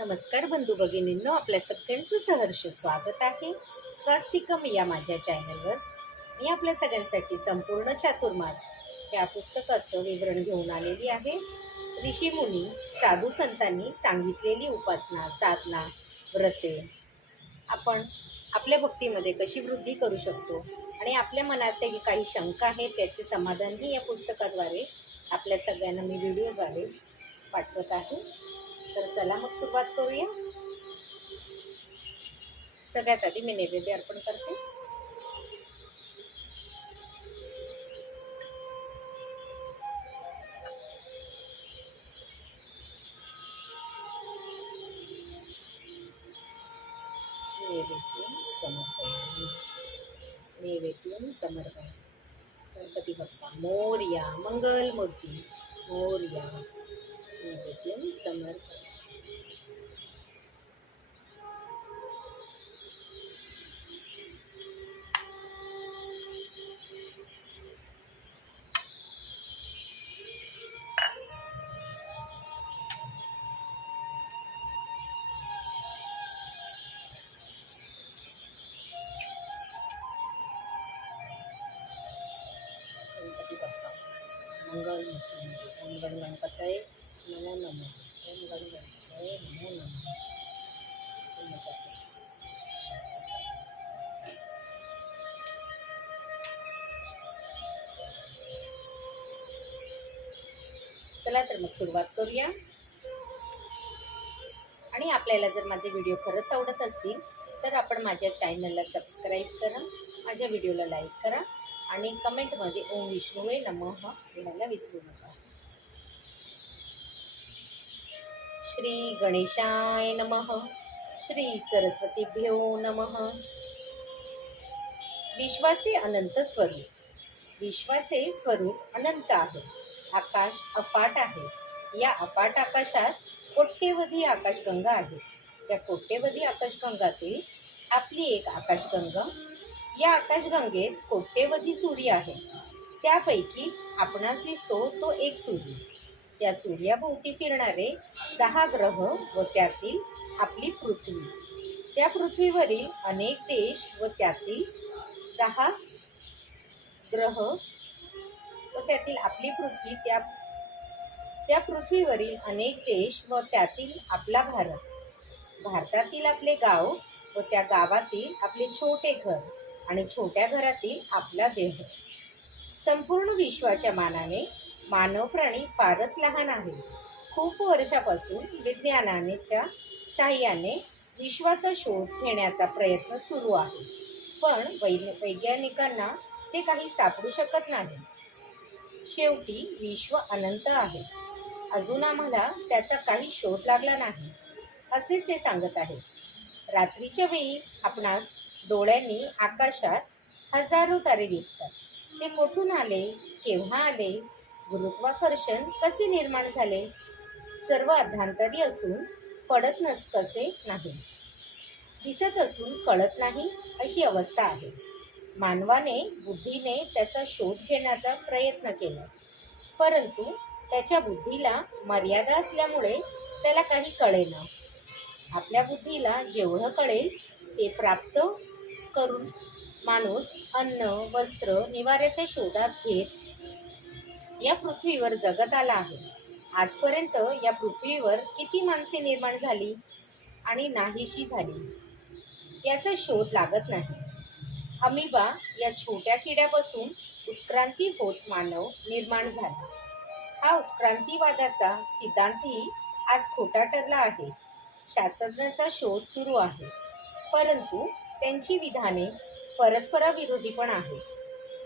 नमस्कार बंधू भगिनींनो आपल्या सगळ्यांचं सहर्ष स्वागत आहे. स्वास्तिकम या माझ्या चॅनलवर. मी आपल्या सगळ्यांसाठी संपूर्ण चातुर्मास या पुस्तकाचं विवरण घेऊन आलेली आहे. ऋषीमुनी साधू संतांनी सांगितलेली उपासना साधना व्रते. आपण आपल्या भक्तीमध्ये कशी वृद्धी करू शकतो आणि आपल्या मनातही काही शंका आहेत त्याचे समाधानही या पुस्तकाद्वारे आपल्या सगळ्यांना मी व्हिडिओद्वारे पाठवत आहे. तर चला मग सुरुवात करूया. सगळ्यात आधी मी नैवेद्य अर्पण करते. नैवेद्य समर्पण नैवेद्य समर्पण गणपती बाप्पा मोर्या मंगलमूर्ती मोर्या. ओम गण गणपतये नमो नमः ओम गण गणपतये नमो नमः चला तर मग सुरुवात करूया. आणि आपल्याला जर माझे व्हिडिओ खरंच आवडत असतील तर आपण माझ्या चॅनलला सबस्क्राईब करा माझ्या व्हिडिओला लाईक करा. आणि कमेंटमध्ये ओम विष्णुवे नमः लिहायला विसरू नका. श्री गणेशाय नमः श्री सरस्वतीभ्यो नम. विश्वाचे अनंत स्वरूप. विश्वाचे स्वरूप अनंत आहे. आकाश अफाट आहे. या अफाट आकाशात कोट्यवधी आकाशगंगा आहे. त्या कोट्यवधी आकाशगंगातील आपली एक आकाशगंगा या आकाशगंगेत कोट्यवधी सूर्य आहे. त्यापैकी आपणास दिसतो तो एक सूर्य. त्या सूर्याभोवती फिरणारे दहा ग्रह व त्यातील आपली पृथ्वी. त्या पृथ्वीवरील अनेक देश व त्यातील दहा ग्रह व त्यातील आपली पृथ्वी त्या त्या पृथ्वीवरील अनेक देश व त्यातील आपला भारत. भारतातील आपले गाव व त्या गावातील आपले छोटे घर. आणि छोट्या घरातील आपला देह. संपूर्ण विश्वाच्या मानाने मानव प्राणी फारच लहान आहे. खूप वर्षापासून विज्ञानाच्या साह्याने विश्वाचा शोध घेण्याचा प्रयत्न सुरू आहे. पण वै वैज्ञानिकांना ते काही सापडू शकत नाही. शेवटी विश्व अनंत आहे. अजून आम्हाला त्याचा काही शोध लागला नाही असेच ते सांगत आहे रात्रीच्या वेळी आपणास डोळ्यांनी आकाशात हजारो तारे दिसतात. ते कुठून आले? केव्हा आले? गुरुत्वाकर्षण कसे निर्माण झाले? सर्व अध्यांतरी असून पडत नस कसे नाही. दिसत असून कळत नाही अशी अवस्था आहे. मानवाने बुद्धीने त्याचा शोध घेण्याचा प्रयत्न केला. परंतु त्याच्या बुद्धीला मर्यादा असल्यामुळे त्याला काही कळेना. आपल्या बुद्धीला जेवढं कळेल ते प्राप्त करून माणूस अन्न वस्त्र निवाऱ्याच्या शोधात घेत या पृथ्वीवर जगत आला आहे. आजपर्यंत या पृथ्वीवर किती माणसे निर्माण झाली आणि नाहीशी झाली? याचा शोध लागत नाही. अमिबा या छोट्या किड्यापासून उत्क्रांती होत मानव निर्माण झाला. हा उत्क्रांतीवादाचा सिद्धांतही आज खोटा ठरला आहे. शास्त्रज्ञाचा शोध सुरू आहे. परंतु त्यांची विधाने परस्पराविरोधी पण आहेत.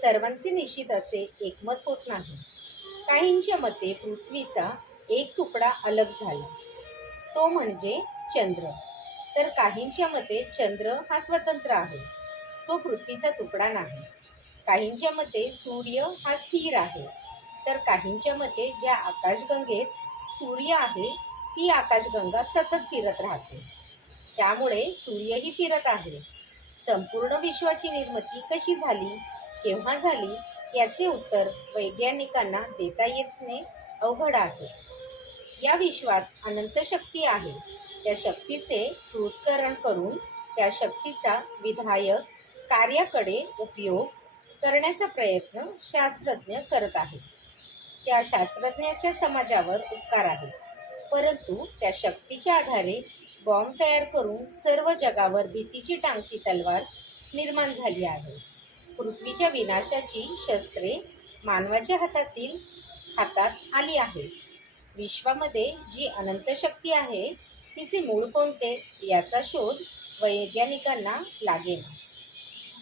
सर्वांचे निश्चित असे एकमत होत नाही. काहींच्या मते पृथ्वीचा एक तुकडा अलग झाला. तो म्हणजे चंद्र. तर काहींच्या मते चंद्र हा स्वतंत्र आहे. तो पृथ्वीचा तुकडा नाही. काहींच्या मते सूर्य हा स्थिर आहे. तर काहींच्या मते ज्या आकाशगंगेत सूर्य आहे ती आकाशगंगा सतत फिरत राहते. त्यामुळे सूर्यही फिरत आहे. संपूर्ण विश्वाची निर्मिती कशी झाली केव्हा झाली याचे उत्तर वैज्ञानिकांना देता येत नाही अवघड आहे. या विश्वात अनंत शक्ती आहे. त्या शक्तीचे कृतकरण करून त्या शक्तीचा विधायक कार्याकडे उपयोग करण्याचा प्रयत्न शास्त्रज्ञ करत आहेत. त्या शास्त्रज्ञाच्या समाजावर उपकार आहे परंतु त्या शक्तीच्या आधारे बॉम्ब तयार करून सर्व जगावर भीतीची टांगती तलवार निर्माण झाली आहे. पृथ्वीच्या विनाशाची शस्त्रे मानवाच्या हातातील हातात आली आहेत. विश्वामध्ये जी अनंत शक्ती आहे तिचे मूळ कोणते याचा शोध वैज्ञानिकांना लागेना.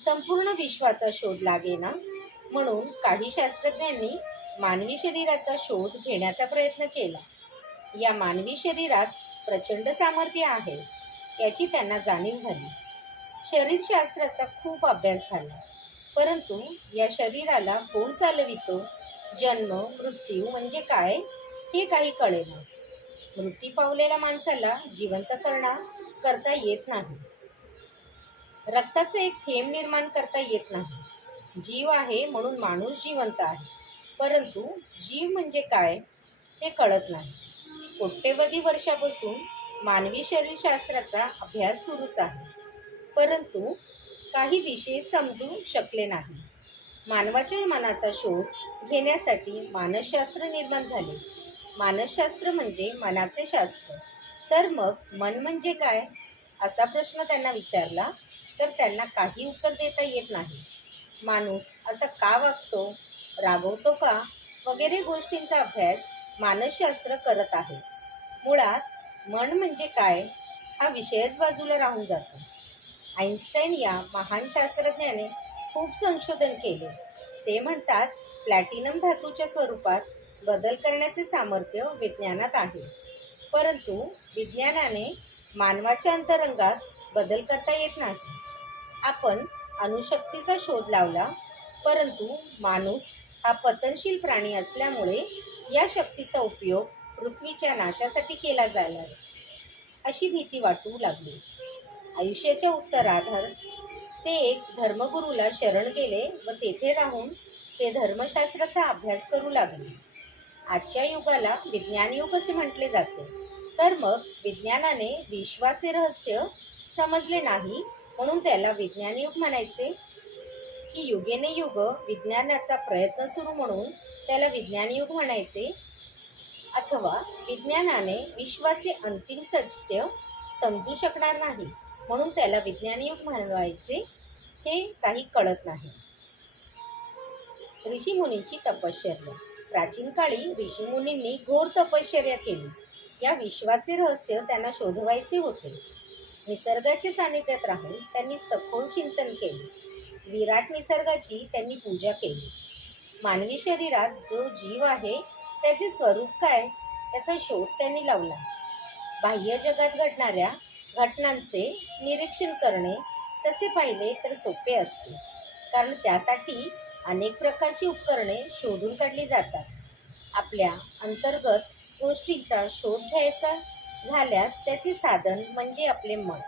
संपूर्ण विश्वाचा शोध लागेना म्हणून काही शास्त्रज्ञांनी मानवी शरीराचा शोध घेण्याचा प्रयत्न केला. या मानवी शरीरात प्रचंड सामर्थ्य आहे याची त्यांना जाणीव झाली. शरीरशास्त्राचा खूप अभ्यास झाला परंतु या शरीराला कोण चालवितो? जन्म मृत्यू म्हणजे काय? हे काही कळेना. मृत्यू पावलेल्या माणसाला जिवंत करणार करता येत नाही. रक्ताचे एक थेंब निर्माण करता येत नाही. जीव आहे म्हणून माणूस जिवंत आहे परंतु जीव म्हणजे काय? ते कळत नाही. कोट्यवधी वर्षापासून मानवी शरीरशास्त्राचा अभ्यास सुरूच आहे. परंतु काही विषय समजू शकले नाही. मानवाच्या मनाचा शोध घेण्यासाठी मानसशास्त्र निर्माण झाले. मानसशास्त्र म्हणजे मनाचे शास्त्र. तर मग मन म्हणजे काय? असा प्रश्न त्यांना विचारला तर त्यांना काही उत्तर देता येत नाही. माणूस असं का वागतो? रागवतो का? वगैरे गोष्टींचा अभ्यास मानसशास्त्र करत आहे. मुळात मन म्हणजे काय? हा विषयच बाजूला राहून जातो. आईन्स्टाईन या महान शास्त्रज्ञाने खूप संशोधन केले. ते म्हणतात प्लॅटिनम धातूच्या स्वरूपात बदल करण्याचे सामर्थ्य विज्ञानात आहे. परंतु विज्ञानाने मानवाच्या अंतरंगात बदल करता येत नाही. आपण अणुशक्तीचा शोध लावला परंतु माणूस हा पतनशील प्राणी असल्यामुळे या शक्तीचा उपयोग पृथ्वीच्या नाशासाठी केला जायला अशी भीती वाटू लागली. आयुष्याच्या उत्तराधार ते एक धर्मगुरूला शरण गेले व तेथे राहून ते धर्मशास्त्राचा अभ्यास करू लागले. आजच्या युगाला विज्ञान युग असे म्हटले जाते. तर मग विज्ञानाने विश्वाचे रहस्य समजले नाही म्हणून त्याला विज्ञान युग म्हणायचे. की युगेने युग विज्ञानाचा प्रयत्न सुरू म्हणून त्याला विज्ञान युग म्हणायचे. अथवा विज्ञानाने विश्वाचे अंतिम सत्य समजू शकणार नाही म्हणून त्याला विज्ञान युग हे काही कळत नाही. ऋषीमुनींची तपश्चर्या. प्राचीन काळी ऋषीमुनींनी घोर तपश्चर्या केली. या विश्वाचे रहस्य त्यांना शोधवायचे होते. निसर्गाच्या सानिध्यात राहून त्यांनी सखोल चिंतन केले. विराट निसर्गाची त्यांनी पूजा केली. मानवी शरीरात जो जीव आहे त्याचे स्वरूप काय? त्याचा शोध त्यांनी लावला. बाह्य जगात घडणाऱ्या घटनांचे निरीक्षण करणे तसे पाहिले तर सोपे असते. कारण त्यासाठी अनेक प्रकारची उपकरणे शोधून काढली जातात. आपल्या अंतर्गत गोष्टींचा शोध घ्यायचा झाल्यास त्याचे साधन म्हणजे आपले मन.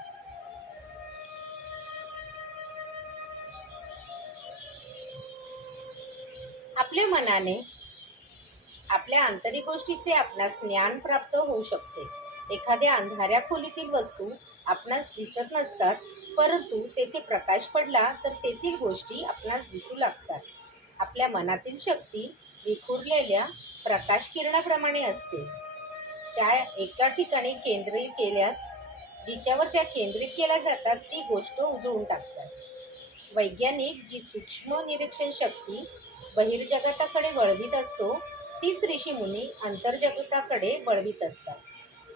मनाने आपल्या आंतरिक गोष्टीचे आपणास ज्ञान प्राप्त होऊ शकते. एखाद्या अंधाऱ्या खोलीतील वस्तू आपणास दिसत नसतात परंतु तेथे प्रकाश पडला तर तेथील गोष्टी आपणास दिसू लागतात. आपल्या मनातील शक्ती विखुरलेल्या प्रकाश किरणाप्रमाणे असते. त्या एका ठिकाणी केंद्रित केल्या जिच्यावर त्या केंद्रित केल्या जातात ती गोष्ट उजळून टाकतात. वैज्ञानिक जी सूक्ष्म निरीक्षण शक्ती बहिर्जगताकडे वळवीत असतो तीच ऋषीमुनी अंतर्जगताकडे वळवीत असतात.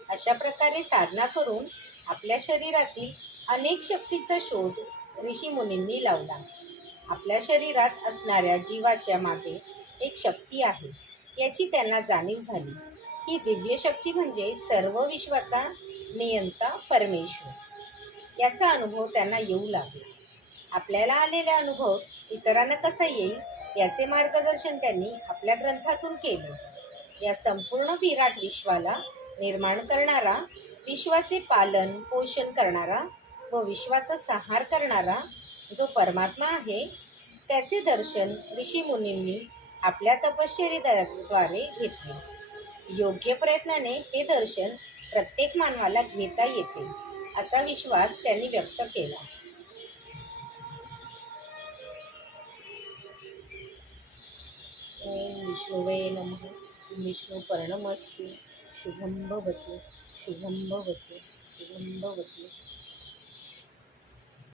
अशा प्रकारे साधना करून आपल्या शरीरातील अनेक शक्तीचा शोध ऋषीमुनींनी लावला. आपल्या शरीरात असणाऱ्या जीवाच्या मागे एक शक्ती आहे याची त्यांना जाणीव झाली. ही दिव्य शक्ती म्हणजे सर्व विश्वाचा नियंता परमेश्वर. याचा अनुभव त्यांना येऊ लागला. आपल्याला आलेला अनुभव इतरांना कसा येईल याचे मार्गदर्शन त्यांनी आपल्या ग्रंथातून केले. या संपूर्ण विराट विश्वाला निर्माण करणारा विश्वाचे पालन पोषण करणारा व विश्वाचा संहार करणारा जो परमात्मा आहे त्याचे दर्शन ऋषीमुनींनी आपल्या तपश्चर्याद्वारे घेतले. योग्य प्रयत्नाने हे दर्शन प्रत्येक मानवाला घेता येते असा विश्वास त्यांनी व्यक्त केला. ॐ विष्णुवे नमः. विष्णुपर्णमस्ति शुभं भवतु. शुभं भवतु. शुभं भवतु.